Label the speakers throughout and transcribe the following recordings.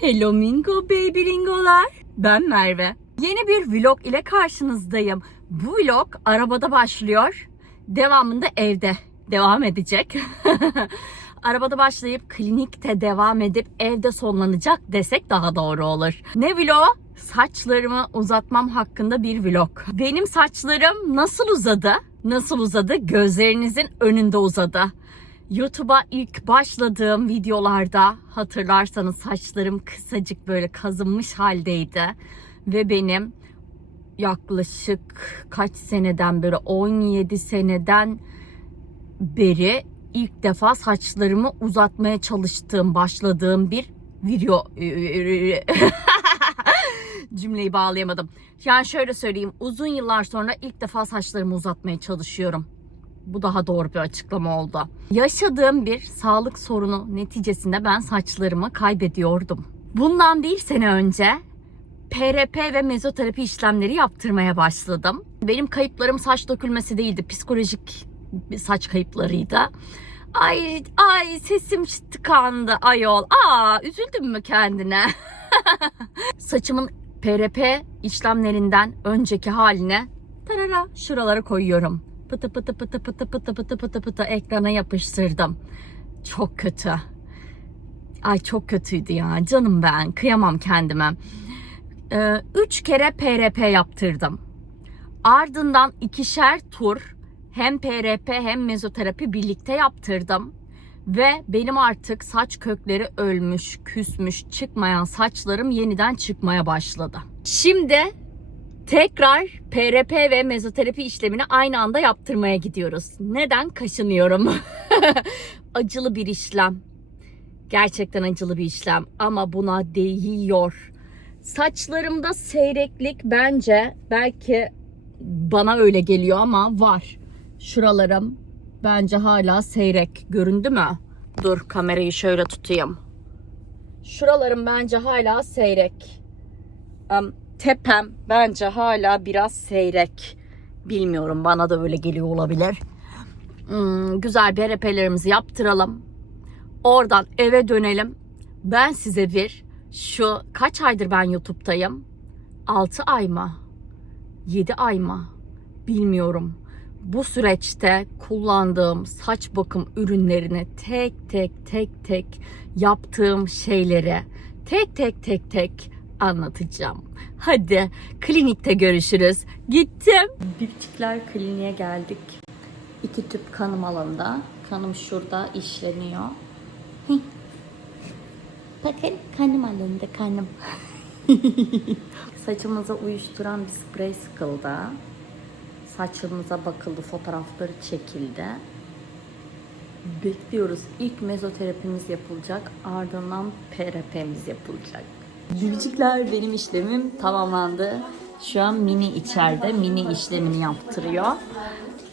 Speaker 1: Hello Mingo Baby Ringolar. Ben Merve. Yeni bir vlog ile karşınızdayım. Bu vlog arabada başlıyor. Devamında evde devam edecek. arabada başlayıp klinikte devam edip evde sonlanacak desek daha doğru olur. Ne vlog? Saçlarımı uzatmam hakkında bir vlog. Benim saçlarım nasıl uzadı? Nasıl uzadı? Gözlerinizin önünde uzadı. YouTube'a ilk başladığım videolarda hatırlarsanız saçlarım kısacık böyle kazınmış haldeydi. Ve benim yaklaşık kaç seneden beri 17 seneden beri ilk defa saçlarımı uzatmaya çalıştığım, başladığım bir video cümleyi bağlayamadım. Yani şöyle söyleyeyim uzun yıllar sonra ilk defa saçlarımı uzatmaya çalışıyorum. Bu daha doğru bir açıklama oldu. Yaşadığım bir sağlık sorunu neticesinde ben saçlarımı kaybediyordum. Bundan bir sene önce PRP ve mezoterapi işlemleri yaptırmaya başladım. Benim kayıplarım saç dökülmesi değildi, psikolojik saç kayıplarıydı. Ay ay sesim tıkandı ayol. Aa üzüldün mü kendine? Saçımın PRP işlemlerinden önceki haline tarara şuralara koyuyorum. Pıtı pıtı pıtı pıtı pıtı pıtı pıtı pıtı ekrana yapıştırdım. Çok kötü. Ay çok kötüydü ya canım ben kıyamam kendime. Ee, üç kere PRP yaptırdım. Ardından ikişer tur hem PRP hem mezoterapi birlikte yaptırdım. Ve benim artık saç kökleri ölmüş, küsmüş, çıkmayan saçlarım yeniden çıkmaya başladı. Şimdi tekrar PRP ve mezoterapi işlemini aynı anda yaptırmaya gidiyoruz. Neden? Kaşınıyorum. acılı bir işlem. Gerçekten acılı bir işlem ama buna değiyor. Saçlarımda seyreklik bence belki bana öyle geliyor ama var. Şuralarım bence hala seyrek. Göründü mü? Dur kamerayı şöyle tutayım. Şuralarım bence hala seyrek. Am, tepem bence hala biraz seyrek. Bilmiyorum bana da öyle geliyor olabilir. Hmm, güzel BRP'lerimizi yaptıralım. Oradan eve dönelim. Ben size bir şu kaç aydır ben YouTube'dayım? 6 ay mı? 7 ay mı? Bilmiyorum. Bu süreçte kullandığım saç bakım ürünlerini tek tek tek tek yaptığım şeyleri tek tek tek tek anlatacağım. Hadi klinikte görüşürüz. Gittim. Birçikler kliniğe geldik. İki tüp kanım alanda. Kanım şurada işleniyor. Bakın kanım alındı kanım. Saçımıza uyuşturan bir sprey sıkıldı. Saçımıza bakıldı, fotoğrafları çekildi. Bekliyoruz. İlk mezoterapimiz yapılacak. Ardından PRP'miz yapılacak. Gülcükler benim işlemim tamamlandı. Şu an mini içeride. Mini işlemini yaptırıyor.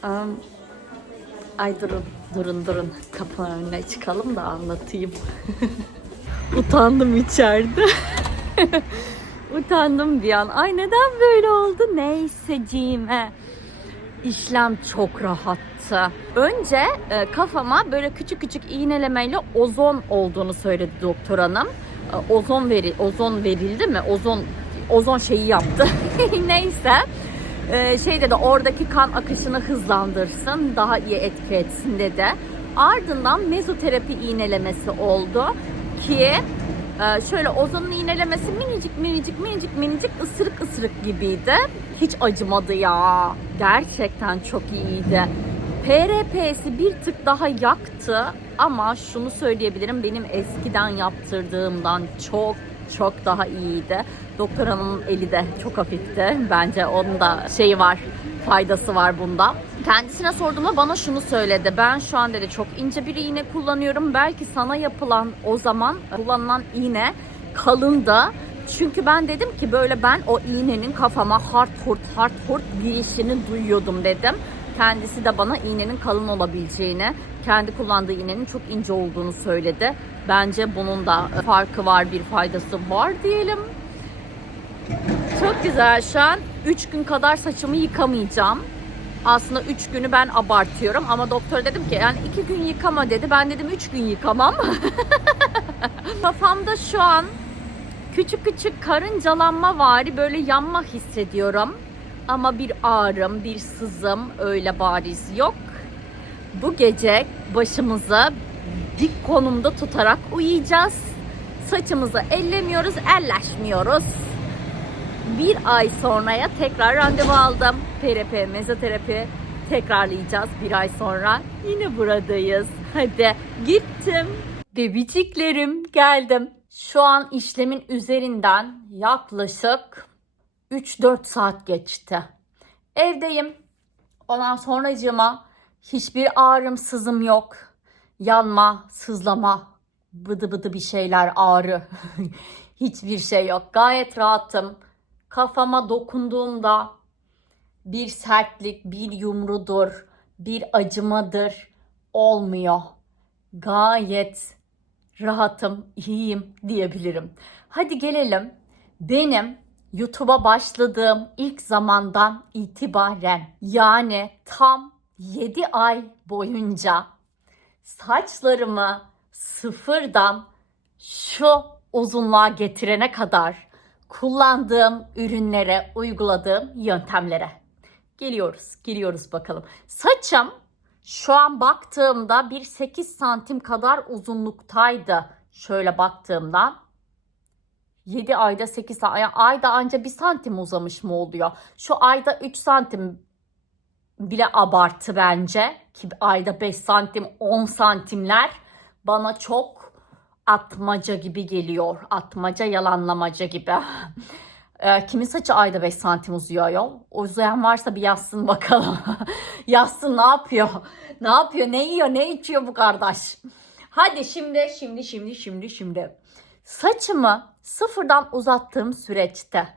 Speaker 1: Um, ay durun, durun, durun. Kapının önüne çıkalım da anlatayım. Utandım içeride. Utandım bir an. Ay neden böyle oldu? Neyseciğime. İşlem çok rahattı. Önce e, kafama böyle küçük küçük iğnelemeyle ozon olduğunu söyledi doktor hanım. E, ozon veri ozon verildi mi? Ozon ozon şeyi yaptı. Neyse. E, şey dedi oradaki kan akışını hızlandırsın, daha iyi etki etsin dedi. Ardından mezoterapi iğnelemesi oldu ki ee, şöyle ozonun iğnelemesi minicik minicik minicik minicik ısırık ısırık gibiydi. Hiç acımadı ya. Gerçekten çok iyiydi. PRP'si bir tık daha yaktı ama şunu söyleyebilirim benim eskiden yaptırdığımdan çok çok daha iyiydi. Doktor hanımın eli de çok hafifti. Bence onun da şeyi var, faydası var bunda. Kendisine sorduğumda bana şunu söyledi. Ben şu an dedi çok ince bir iğne kullanıyorum. Belki sana yapılan o zaman kullanılan iğne kalın da çünkü ben dedim ki böyle ben o iğnenin kafama hard hurt hard hurt girişini duyuyordum dedim. Kendisi de bana iğnenin kalın olabileceğini, kendi kullandığı iğnenin çok ince olduğunu söyledi. Bence bunun da farkı var, bir faydası var diyelim. Çok güzel. Şu an 3 gün kadar saçımı yıkamayacağım. Aslında 3 günü ben abartıyorum ama doktor dedim ki yani 2 gün yıkama dedi. Ben dedim 3 gün yıkamam. Kafamda şu an Küçük küçük karıncalanma vari böyle yanma hissediyorum. Ama bir ağrım, bir sızım öyle bariz yok. Bu gece başımızı dik konumda tutarak uyuyacağız. Saçımızı ellemiyoruz, elleşmiyoruz. Bir ay sonraya tekrar randevu aldım. PRP, mezoterapi tekrarlayacağız bir ay sonra. Yine buradayız. Hadi gittim. Bebiciklerim geldim. Şu an işlemin üzerinden yaklaşık 3-4 saat geçti. Evdeyim. Ondan sonracığıma hiçbir ağrım sızım yok. Yanma, sızlama, bıdı bıdı bir şeyler ağrı. Hiçbir şey yok. Gayet rahatım. Kafama dokunduğumda bir sertlik, bir yumrudur, bir acımadır olmuyor. Gayet rahatım, iyiyim diyebilirim. Hadi gelelim benim YouTube'a başladığım ilk zamandan itibaren yani tam 7 ay boyunca saçlarımı sıfırdan şu uzunluğa getirene kadar kullandığım ürünlere, uyguladığım yöntemlere. Geliyoruz, geliyoruz bakalım. Saçım şu an baktığımda bir 8 santim kadar uzunluktaydı. Şöyle baktığımda 7 ayda 8 ay, ayda anca 1 santim uzamış mı oluyor? Şu ayda 3 santim bile abartı bence. Ki ayda 5 santim 10 santimler bana çok atmaca gibi geliyor. Atmaca yalanlamaca gibi. Ee, kimin saçı ayda 5 santim uzuyor yol? Uzayan varsa bir yazsın bakalım. yazsın ne yapıyor? Ne yapıyor? Ne yiyor? Ne içiyor bu kardeş? Hadi şimdi, şimdi, şimdi, şimdi, şimdi. Saçımı sıfırdan uzattığım süreçte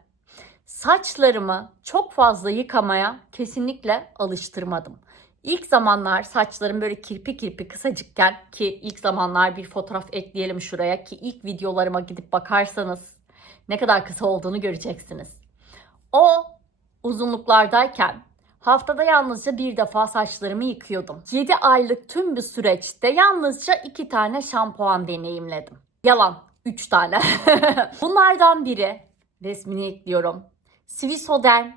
Speaker 1: saçlarımı çok fazla yıkamaya kesinlikle alıştırmadım. İlk zamanlar saçlarım böyle kirpi kirpi kısacıkken ki ilk zamanlar bir fotoğraf ekleyelim şuraya ki ilk videolarıma gidip bakarsanız ne kadar kısa olduğunu göreceksiniz. O uzunluklardayken haftada yalnızca bir defa saçlarımı yıkıyordum. 7 aylık tüm bir süreçte yalnızca 2 tane şampuan deneyimledim. Yalan 3 tane. Bunlardan biri resmini ekliyorum. Swissoderm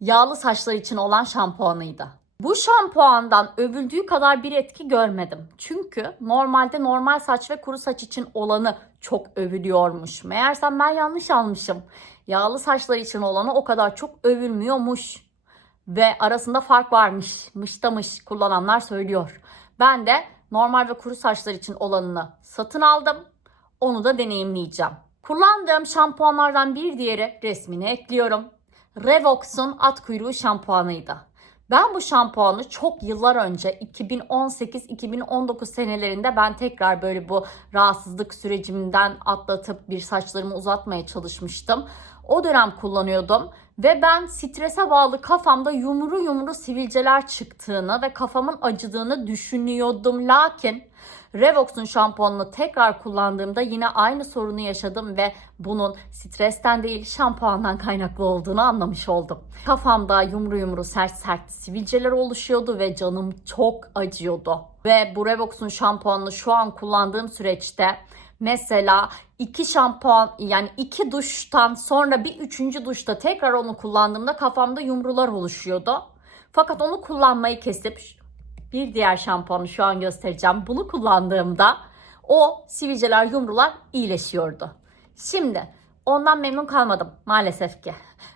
Speaker 1: yağlı saçlar için olan şampuanıydı. Bu şampuandan övüldüğü kadar bir etki görmedim. Çünkü normalde normal saç ve kuru saç için olanı çok övülüyormuş. Meğersem ben yanlış almışım. Yağlı saçlar için olanı o kadar çok övülmüyormuş. Ve arasında fark varmış. Mıştamış kullananlar söylüyor. Ben de normal ve kuru saçlar için olanını satın aldım. Onu da deneyimleyeceğim. Kullandığım şampuanlardan bir diğeri resmini ekliyorum. Revox'un at kuyruğu şampuanıydı. Ben bu şampuanı çok yıllar önce 2018-2019 senelerinde ben tekrar böyle bu rahatsızlık sürecimden atlatıp bir saçlarımı uzatmaya çalışmıştım. O dönem kullanıyordum ve ben strese bağlı kafamda yumru yumru sivilceler çıktığını ve kafamın acıdığını düşünüyordum. Lakin Revox'un şampuanını tekrar kullandığımda yine aynı sorunu yaşadım ve bunun stresten değil şampuandan kaynaklı olduğunu anlamış oldum. Kafamda yumru yumru sert sert sivilceler oluşuyordu ve canım çok acıyordu. Ve bu Revox'un şampuanını şu an kullandığım süreçte Mesela iki şampuan yani iki duştan sonra bir üçüncü duşta tekrar onu kullandığımda kafamda yumrular oluşuyordu. Fakat onu kullanmayı kesip bir diğer şampuanı şu an göstereceğim. Bunu kullandığımda o sivilceler, yumrular iyileşiyordu. Şimdi ondan memnun kalmadım maalesef ki.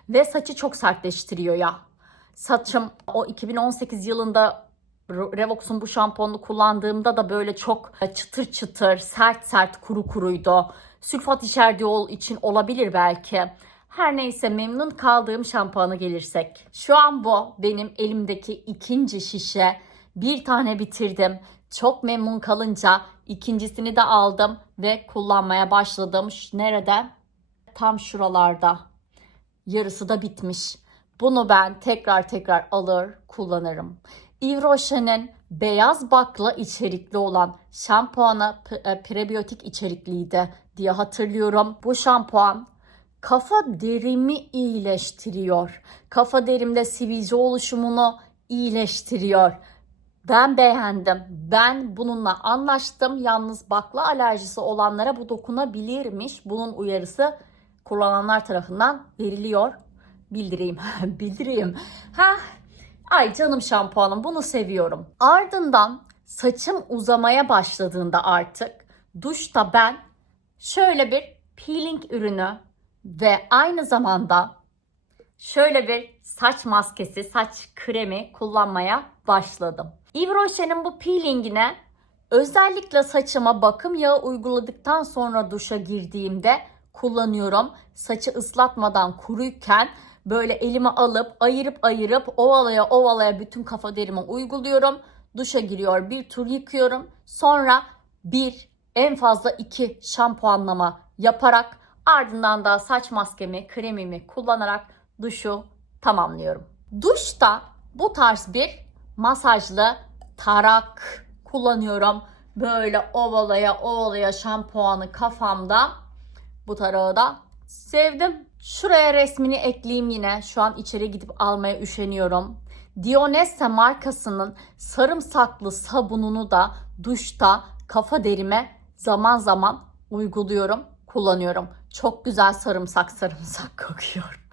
Speaker 1: Ve saçı çok sertleştiriyor ya. Saçım o 2018 yılında Revox'un bu şampuanını kullandığımda da böyle çok çıtır çıtır, sert sert, kuru kuruydu. Sülfat içerdiği için olabilir belki. Her neyse memnun kaldığım şampuana gelirsek. Şu an bu benim elimdeki ikinci şişe. Bir tane bitirdim. Çok memnun kalınca ikincisini de aldım ve kullanmaya başladım. Nerede? Tam şuralarda. Yarısı da bitmiş. Bunu ben tekrar tekrar alır kullanırım. Yves Rocher'in beyaz bakla içerikli olan şampuanı e, prebiyotik içerikliydi diye hatırlıyorum. Bu şampuan kafa derimi iyileştiriyor. Kafa derimde sivilce oluşumunu iyileştiriyor. Ben beğendim. Ben bununla anlaştım. Yalnız bakla alerjisi olanlara bu dokunabilirmiş. Bunun uyarısı kullananlar tarafından veriliyor. Bildireyim. Bildireyim. Ha, ay canım şampuanım bunu seviyorum. Ardından saçım uzamaya başladığında artık duşta ben şöyle bir peeling ürünü ve aynı zamanda şöyle bir saç maskesi, saç kremi kullanmaya başladım. Yves Rocher'in bu peelingine özellikle saçıma bakım yağı uyguladıktan sonra duşa girdiğimde kullanıyorum. Saçı ıslatmadan kuruyken böyle elime alıp ayırıp ayırıp ovalaya ovalaya bütün kafa derime uyguluyorum. Duşa giriyor bir tur yıkıyorum. Sonra bir en fazla iki şampuanlama yaparak ardından da saç maskemi, kremimi kullanarak duşu tamamlıyorum. Duşta bu tarz bir masajlı tarak kullanıyorum. Böyle ovalaya ovalaya şampuanı kafamda. Bu tarağı da sevdim. Şuraya resmini ekleyeyim yine. Şu an içeri gidip almaya üşeniyorum. Dionesse markasının sarımsaklı sabununu da duşta kafa derime zaman zaman uyguluyorum, kullanıyorum. Çok güzel sarımsak sarımsak kokuyor.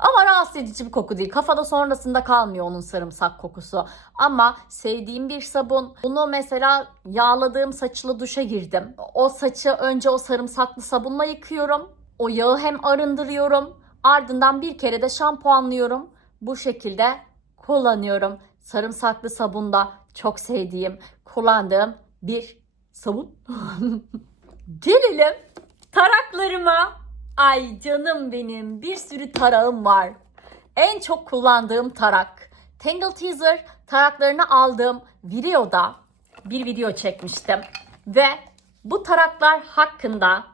Speaker 1: Ama rahatsız edici bir koku değil. Kafada sonrasında kalmıyor onun sarımsak kokusu. Ama sevdiğim bir sabun. Bunu mesela yağladığım saçlı duşa girdim. O saçı önce o sarımsaklı sabunla yıkıyorum. O yağı hem arındırıyorum. Ardından bir kere de şampuanlıyorum. Bu şekilde kullanıyorum. Sarımsaklı sabun da çok sevdiğim, kullandığım bir sabun. Gelelim taraklarıma. Ay canım benim bir sürü tarağım var. En çok kullandığım tarak. Tangle Teaser taraklarını aldığım videoda bir video çekmiştim. Ve bu taraklar hakkında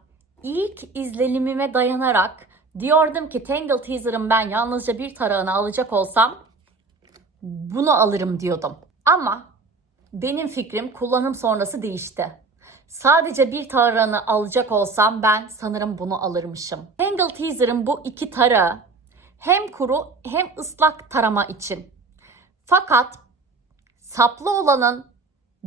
Speaker 1: ilk izlenimime dayanarak diyordum ki Tangle Teaser'ın ben yalnızca bir tarağını alacak olsam bunu alırım diyordum. Ama benim fikrim kullanım sonrası değişti. Sadece bir tarağını alacak olsam ben sanırım bunu alırmışım. Tangle Teaser'ın bu iki tarağı hem kuru hem ıslak tarama için. Fakat saplı olanın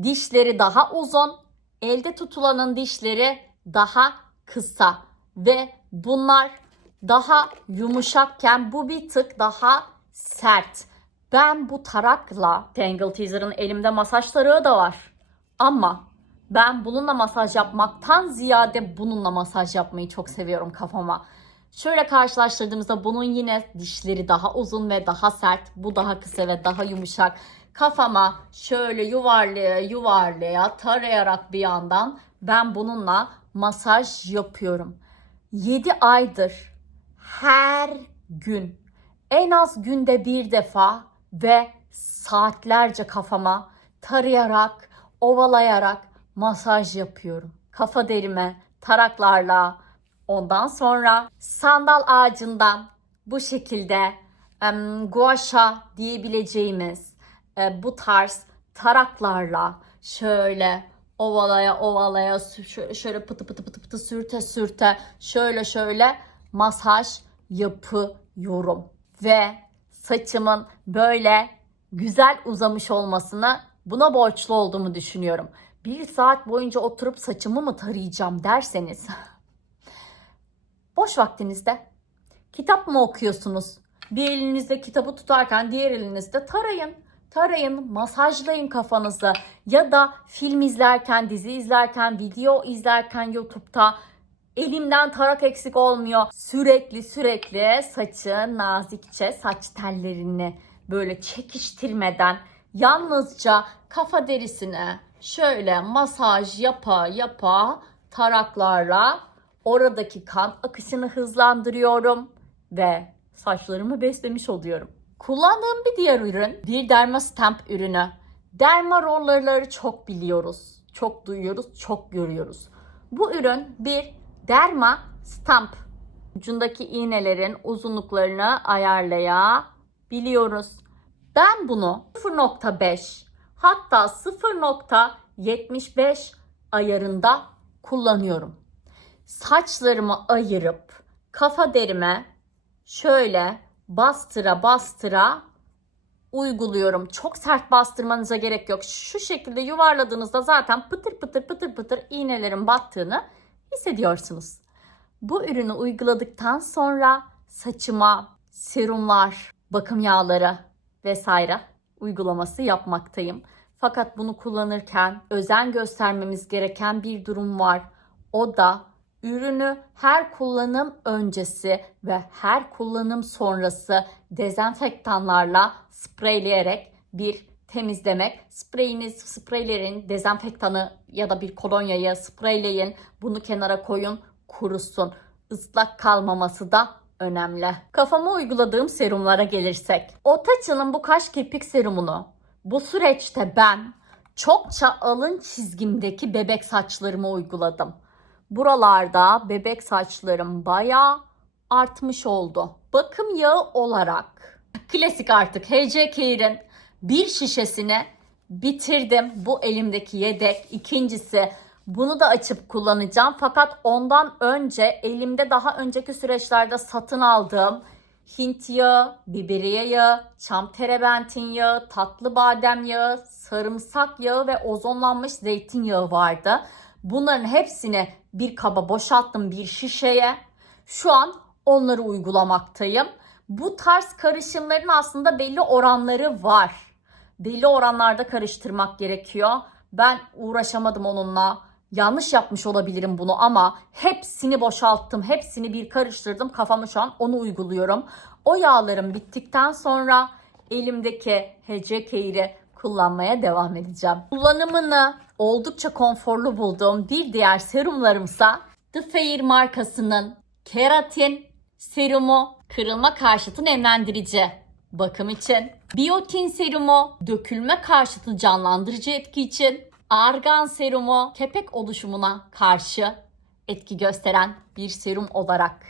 Speaker 1: dişleri daha uzun, elde tutulanın dişleri daha kısa ve bunlar daha yumuşakken bu bir tık daha sert. Ben bu tarakla Tangle Teaser'ın elimde masaj tarağı da var. Ama ben bununla masaj yapmaktan ziyade bununla masaj yapmayı çok seviyorum kafama. Şöyle karşılaştırdığımızda bunun yine dişleri daha uzun ve daha sert. Bu daha kısa ve daha yumuşak. Kafama şöyle yuvarlaya yuvarlaya tarayarak bir yandan ben bununla masaj yapıyorum. 7 aydır her gün en az günde bir defa ve saatlerce kafama tarayarak, ovalayarak masaj yapıyorum. Kafa derime taraklarla ondan sonra sandal ağacından bu şekilde em, guaşa diyebileceğimiz e, bu tarz taraklarla şöyle ovalaya ovalaya sü- şö- şöyle pıtı pıtı pıtı pıtı sürte sürte şöyle şöyle masaj yapıyorum ve saçımın böyle güzel uzamış olmasını buna borçlu olduğumu düşünüyorum. Bir saat boyunca oturup saçımı mı tarayacağım derseniz boş vaktinizde kitap mı okuyorsunuz? Bir elinizde kitabı tutarken diğer elinizde tarayın. Tarayın, masajlayın kafanızı ya da film izlerken, dizi izlerken, video izlerken YouTube'da elimden tarak eksik olmuyor. Sürekli sürekli saçı nazikçe saç tellerini böyle çekiştirmeden yalnızca kafa derisine şöyle masaj yapa yapa taraklarla oradaki kan akışını hızlandırıyorum ve saçlarımı beslemiş oluyorum. Kullandığım bir diğer ürün bir derma stamp ürünü. Derma rollerları çok biliyoruz, çok duyuyoruz, çok görüyoruz. Bu ürün bir derma stamp. Ucundaki iğnelerin uzunluklarını ayarlayabiliyoruz. Ben bunu 0.5 hatta 0.75 ayarında kullanıyorum. Saçlarımı ayırıp kafa derime şöyle bastıra bastıra uyguluyorum. Çok sert bastırmanıza gerek yok. Şu şekilde yuvarladığınızda zaten pıtır pıtır pıtır pıtır iğnelerin battığını hissediyorsunuz. Bu ürünü uyguladıktan sonra saçıma serumlar, bakım yağları vesaire uygulaması yapmaktayım. Fakat bunu kullanırken özen göstermemiz gereken bir durum var. O da ürünü her kullanım öncesi ve her kullanım sonrası dezenfektanlarla spreyleyerek bir temizlemek. Spreyiniz, spreylerin dezenfektanı ya da bir kolonyayı spreyleyin. Bunu kenara koyun, kurusun. Islak kalmaması da önemli. Kafama uyguladığım serumlara gelirsek. Otaçı'nın bu kaş kirpik serumunu bu süreçte ben çokça alın çizgimdeki bebek saçlarıma uyguladım. Buralarda bebek saçlarım bayağı artmış oldu. Bakım yağı olarak klasik artık HC Care'in bir şişesini bitirdim. Bu elimdeki yedek. İkincisi bunu da açıp kullanacağım. Fakat ondan önce elimde daha önceki süreçlerde satın aldığım Hint yağı, biberiye yağı, çam terebentin yağı, tatlı badem yağı, sarımsak yağı ve ozonlanmış zeytinyağı vardı. Bunların hepsini bir kaba boşalttım bir şişeye. Şu an onları uygulamaktayım. Bu tarz karışımların aslında belli oranları var. Belli oranlarda karıştırmak gerekiyor. Ben uğraşamadım onunla. Yanlış yapmış olabilirim bunu ama hepsini boşalttım. Hepsini bir karıştırdım. Kafamı şu an onu uyguluyorum. O yağlarım bittikten sonra elimdeki HC Care'i kullanmaya devam edeceğim. Kullanımını oldukça konforlu bulduğum bir diğer serumlarımsa The Fair markasının keratin serumu kırılma karşıtı nemlendirici bakım için. Biotin serumu dökülme karşıtı canlandırıcı etki için. Argan serumu kepek oluşumuna karşı etki gösteren bir serum olarak.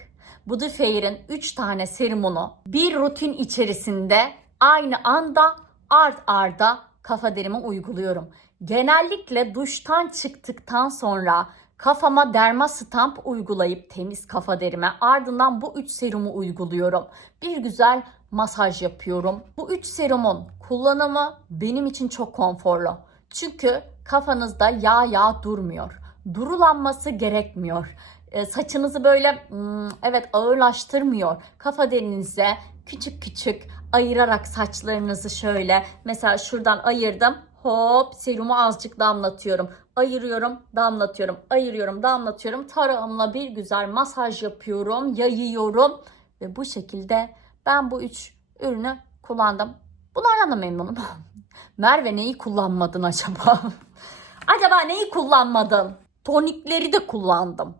Speaker 1: Bu The Fair'in 3 tane serumunu bir rutin içerisinde aynı anda art arda kafa derime uyguluyorum. Genellikle duştan çıktıktan sonra kafama derma stamp uygulayıp temiz kafa derime ardından bu 3 serumu uyguluyorum. Bir güzel masaj yapıyorum. Bu 3 serumun kullanımı benim için çok konforlu. Çünkü kafanızda yağ yağ durmuyor. Durulanması gerekmiyor. E, saçınızı böyle hmm, evet ağırlaştırmıyor. Kafa derinize küçük küçük ayırarak saçlarınızı şöyle mesela şuradan ayırdım. Hop serumu azıcık damlatıyorum. Ayırıyorum, damlatıyorum. Ayırıyorum, damlatıyorum. Tarağımla bir güzel masaj yapıyorum, yayıyorum ve bu şekilde ben bu üç ürünü kullandım. Bunlardan da memnunum. Merve neyi kullanmadın acaba? acaba neyi kullanmadın? Tonikleri de kullandım.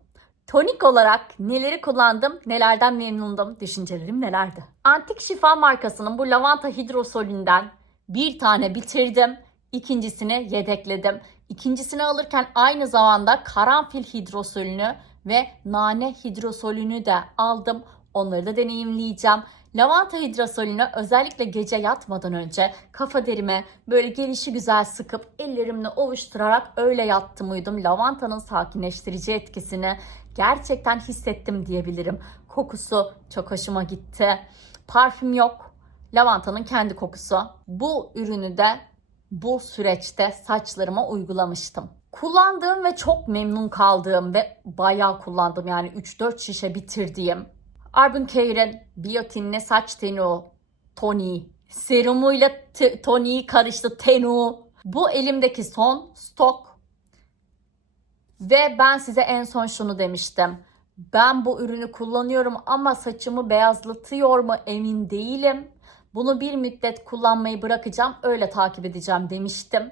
Speaker 1: Tonik olarak neleri kullandım, nelerden memnundum, düşüncelerim nelerdi? Antik Şifa markasının bu lavanta hidrosolünden bir tane bitirdim. İkincisini yedekledim. İkincisini alırken aynı zamanda karanfil hidrosolünü ve nane hidrosolünü de aldım. Onları da deneyimleyeceğim. Lavanta hidrosolünü özellikle gece yatmadan önce kafa derime böyle gelişi güzel sıkıp ellerimle ovuşturarak öyle yattım uyudum. Lavantanın sakinleştirici etkisini gerçekten hissettim diyebilirim. Kokusu çok hoşuma gitti. Parfüm yok. Lavantanın kendi kokusu. Bu ürünü de bu süreçte saçlarıma uygulamıştım. Kullandığım ve çok memnun kaldığım ve bayağı kullandım yani 3-4 şişe bitirdiğim Urban Care'in biyotinli saç tenu toniği serumuyla t- toniği karıştı tenu. Bu elimdeki son stok. Ve ben size en son şunu demiştim. Ben bu ürünü kullanıyorum ama saçımı beyazlatıyor mu emin değilim. Bunu bir müddet kullanmayı bırakacağım, öyle takip edeceğim demiştim.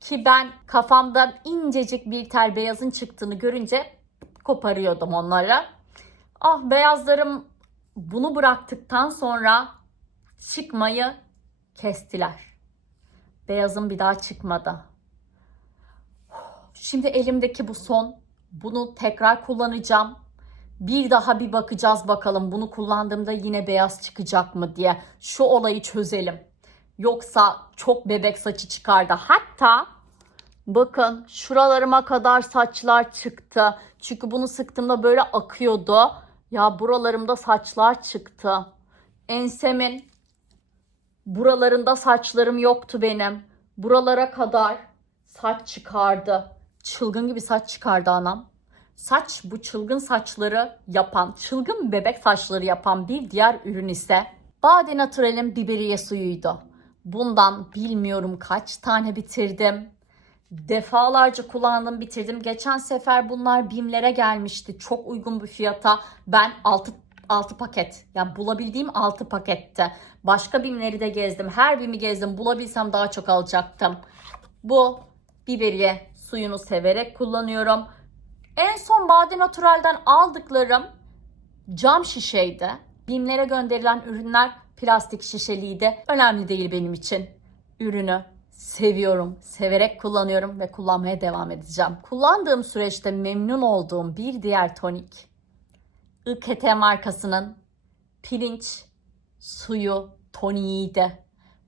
Speaker 1: Ki ben kafamda incecik bir tel beyazın çıktığını görünce koparıyordum onları. Ah beyazlarım bunu bıraktıktan sonra çıkmayı kestiler. Beyazım bir daha çıkmadı. Şimdi elimdeki bu son. Bunu tekrar kullanacağım. Bir daha bir bakacağız bakalım bunu kullandığımda yine beyaz çıkacak mı diye. Şu olayı çözelim. Yoksa çok bebek saçı çıkardı. Hatta bakın şuralarıma kadar saçlar çıktı. Çünkü bunu sıktığımda böyle akıyordu. Ya buralarımda saçlar çıktı. Ensemin buralarında saçlarım yoktu benim. Buralara kadar saç çıkardı. Çılgın gibi saç çıkardı anam. Saç bu çılgın saçları yapan, çılgın bebek saçları yapan bir diğer ürün ise Bade Natural'in biberiye suyuydu. Bundan bilmiyorum kaç tane bitirdim. Defalarca kullandım bitirdim. Geçen sefer bunlar BİM'lere gelmişti. Çok uygun bir fiyata. Ben 6 6 paket yani bulabildiğim 6 pakette. Başka BİM'leri de gezdim. Her BİM'i gezdim. Bulabilsem daha çok alacaktım. Bu biberiye suyunu severek kullanıyorum. En son Bade Natural'den aldıklarım cam şişeydi. BİM'lere gönderilen ürünler plastik şişeliydi. Önemli değil benim için. Ürünü seviyorum, severek kullanıyorum ve kullanmaya devam edeceğim. Kullandığım süreçte memnun olduğum bir diğer tonik IKT markasının pirinç suyu toniğiydi.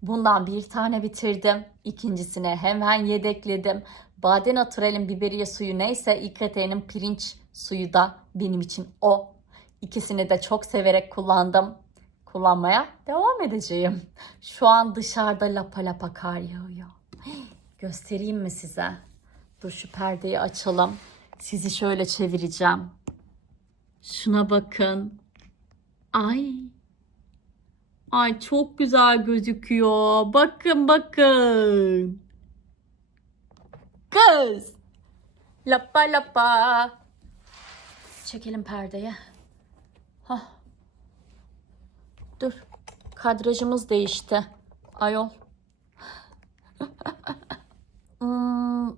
Speaker 1: Bundan bir tane bitirdim. İkincisine hemen yedekledim. Bade Natural'in biberiye suyu neyse İKT'nin pirinç suyu da benim için o. İkisini de çok severek kullandım. Kullanmaya devam edeceğim. Şu an dışarıda lapa lapa kar yağıyor. Göstereyim mi size? Dur şu perdeyi açalım. Sizi şöyle çevireceğim. Şuna bakın. Ay. Ay çok güzel gözüküyor. Bakın bakın. Kız. Lapa lapa. Çekelim perdeyi. Hah. Kadrajımız değişti. Ayol. Hmm,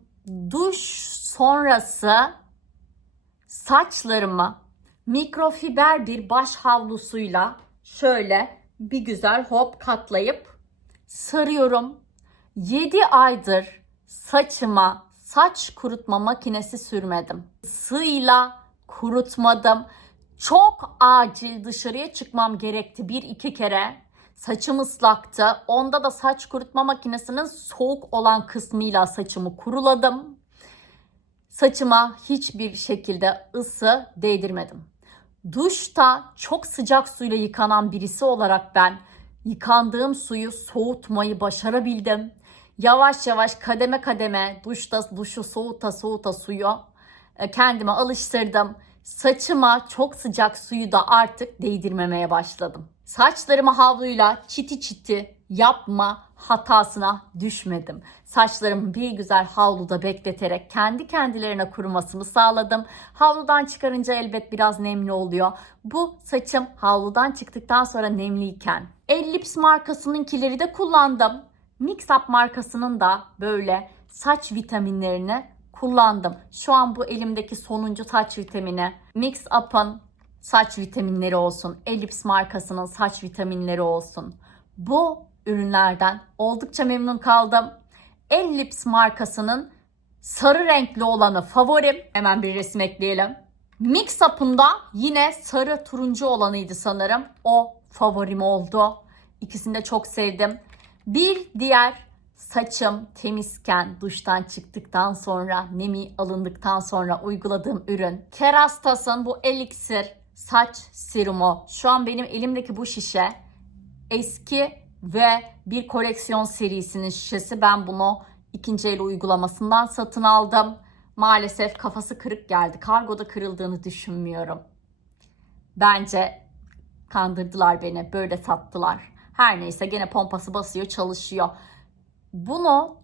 Speaker 1: duş sonrası saçlarımı mikrofiber bir baş havlusuyla şöyle bir güzel hop katlayıp sarıyorum. 7 aydır saçıma saç kurutma makinesi sürmedim. Sıyla kurutmadım. Çok acil dışarıya çıkmam gerekti bir iki kere. Saçım ıslaktı. Onda da saç kurutma makinesinin soğuk olan kısmıyla saçımı kuruladım. Saçıma hiçbir şekilde ısı değdirmedim. Duşta çok sıcak suyla yıkanan birisi olarak ben yıkandığım suyu soğutmayı başarabildim. Yavaş yavaş kademe kademe duşta duşu soğuta soğuta suyu e, kendime alıştırdım. Saçıma çok sıcak suyu da artık değdirmemeye başladım. Saçlarımı havluyla çiti çiti yapma hatasına düşmedim. Saçlarımı bir güzel havluda bekleterek kendi kendilerine kurumasını sağladım. Havludan çıkarınca elbet biraz nemli oluyor. Bu saçım havludan çıktıktan sonra nemliyken Ellips markasınınkileri de kullandım. Mix Up markasının da böyle saç vitaminlerini kullandım. Şu an bu elimdeki sonuncu saç vitamini. Mix Up'ın saç vitaminleri olsun. Ellipse markasının saç vitaminleri olsun. Bu ürünlerden oldukça memnun kaldım. Ellipse markasının sarı renkli olanı favorim. Hemen bir resim ekleyelim. Mix Up'ın da yine sarı turuncu olanıydı sanırım. O favorim oldu. İkisini de çok sevdim. Bir diğer saçım temizken duştan çıktıktan sonra nemi alındıktan sonra uyguladığım ürün Kerastas'ın bu Elixir saç serumu. Şu an benim elimdeki bu şişe eski ve bir koleksiyon serisinin şişesi. Ben bunu ikinci el uygulamasından satın aldım. Maalesef kafası kırık geldi. Kargoda kırıldığını düşünmüyorum. Bence kandırdılar beni. Böyle sattılar. Her neyse gene pompası basıyor çalışıyor. Bunu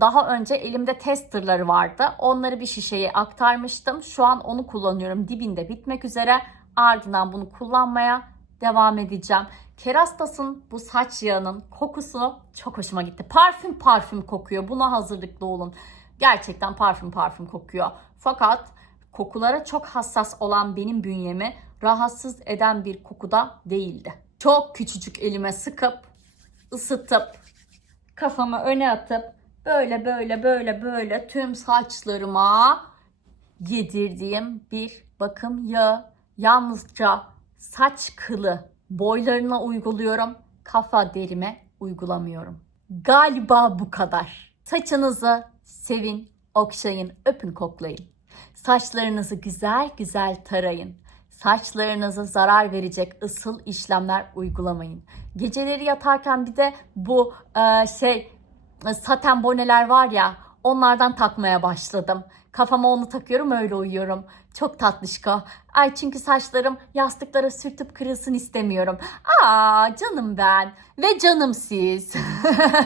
Speaker 1: daha önce elimde testerları vardı. Onları bir şişeye aktarmıştım. Şu an onu kullanıyorum. Dibinde bitmek üzere. Ardından bunu kullanmaya devam edeceğim. Kerastas'ın bu saç yağının kokusu çok hoşuma gitti. Parfüm parfüm kokuyor. Buna hazırlıklı olun. Gerçekten parfüm parfüm kokuyor. Fakat kokulara çok hassas olan benim bünyemi rahatsız eden bir kokuda değildi. Çok küçücük elime sıkıp ısıtıp kafamı öne atıp böyle böyle böyle böyle tüm saçlarıma yedirdiğim bir bakım yağı. Yalnızca saç kılı boylarına uyguluyorum. Kafa derime uygulamıyorum. Galiba bu kadar. Saçınızı sevin, okşayın, öpün, koklayın. Saçlarınızı güzel güzel tarayın. Saçlarınıza zarar verecek ısıl işlemler uygulamayın. Geceleri yatarken bir de bu e, şey saten boneler var ya Onlardan takmaya başladım. Kafama onu takıyorum öyle uyuyorum. Çok tatlışko. Ay çünkü saçlarım yastıklara sürtüp kırılsın istemiyorum. Aa canım ben ve canım siz.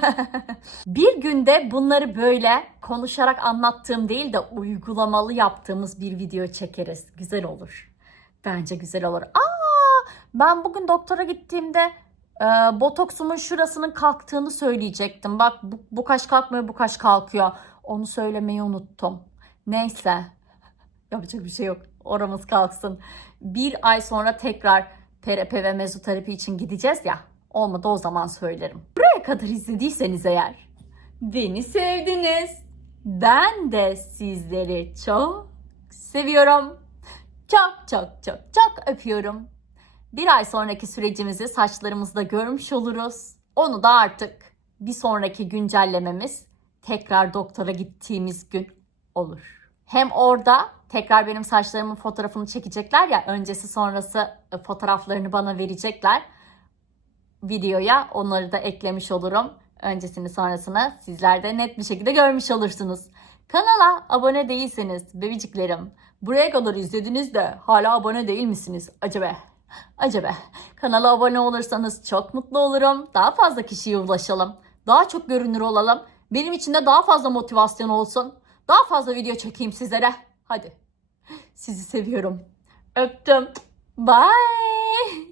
Speaker 1: bir günde bunları böyle konuşarak anlattığım değil de uygulamalı yaptığımız bir video çekeriz. Güzel olur. Bence güzel olur. Aa ben bugün doktora gittiğimde e, botoksumun şurasının kalktığını söyleyecektim. Bak bu, bu kaş kalkmıyor bu kaş kalkıyor. Onu söylemeyi unuttum. Neyse. Yapacak bir şey yok. Oramız kalksın. Bir ay sonra tekrar PRP ve mezoterapi için gideceğiz ya. Olmadı o zaman söylerim. Buraya kadar izlediyseniz eğer beni sevdiniz. Ben de sizleri çok seviyorum. Çok çok çok çok öpüyorum. Bir ay sonraki sürecimizi saçlarımızda görmüş oluruz. Onu da artık bir sonraki güncellememiz tekrar doktora gittiğimiz gün olur. Hem orada tekrar benim saçlarımın fotoğrafını çekecekler ya öncesi sonrası e, fotoğraflarını bana verecekler. Videoya onları da eklemiş olurum. Öncesini sonrasını sizler de net bir şekilde görmüş olursunuz. Kanala abone değilseniz bebiciklerim buraya kadar izlediniz de hala abone değil misiniz acaba? Acaba kanala abone olursanız çok mutlu olurum. Daha fazla kişiye ulaşalım. Daha çok görünür olalım. Benim için de daha fazla motivasyon olsun. Daha fazla video çekeyim sizlere. Hadi. Sizi seviyorum. Öptüm. Bye.